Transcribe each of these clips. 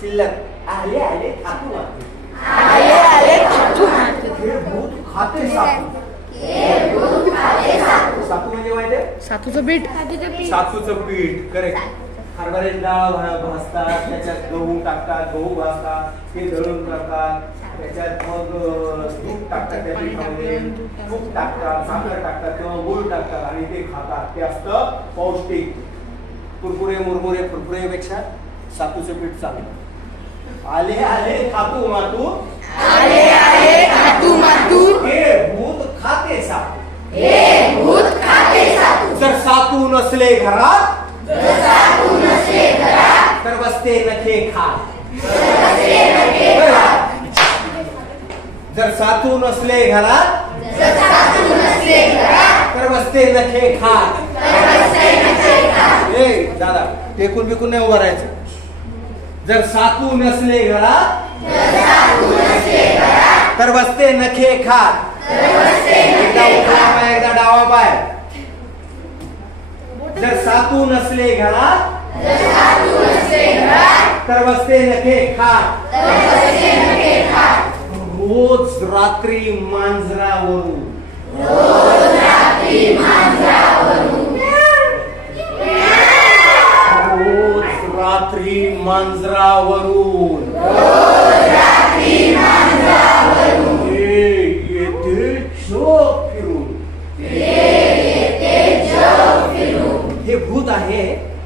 चिल्लर आले आले खातू मातू आले आले खातू मातू हे भूत खाते सातू हे भूत खाते सातू सातू म्हणजे माहिती आहे सातूचं पीठ सातूचं पीठ करेक्ट हरभऱ्याची डाळ भाजतात त्याच्यात गहू टाकतात गहू भाजतात ते दळून करतात त्याच्यात मग दूध टाकतात त्या पिठामध्ये तूप टाकतात साखर टाकतात किंवा गूळ टाकतात आणि ते खातात ते असतं पौष्टिक कुरकुरे मुरमुरे फुरफुरेपेक्षा सातूचे पीठ चांगलं आले आले खातू मातू आले आले खातू मातू हे भूत खाते सातू हे भूत खाते सातू जर सातू नसले घरात जर सातू नसले घरात तर बसते नखे खा तर बसते नखे खा जर सातू नसले घरात जर सातू नसले घरात तर बसते नखे खा तर बसते नखे खा ए दादा टेकून बिकून नाही उभं राहायचं जर सातू नसले घरात जर सातू नसले घरात तर बसते नखे खा तर बसते एकदा नखे उजवा खा पाय एकदा डावा पाय जर सातू नसले घरात जर सातू नसले घरात तर बसते नखे खा तर बसते नखे खा रोज रात्री मांजरावरून रोज रात्री मांजरावरून रोज रात्री मांजरावरून रोज रात्री मांजरावरून येते जग फिरून येते जग फिरून हे भूत आहे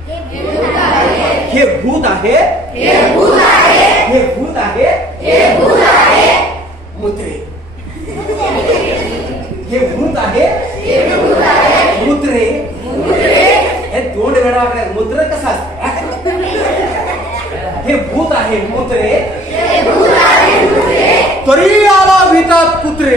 हे भूत आहे हे भूत आहे हे भूत आहे हे भूत आहे हे भूत आहे मुत्रे हे भूत आहे हे भूत आहे मुत्रे मुत्रे हे तोंड वेळा मुद्र कसा असतं हे भूत आहे मुत्रे हे भूत आहे मुत्रे तरी आला भीतात कुत्रे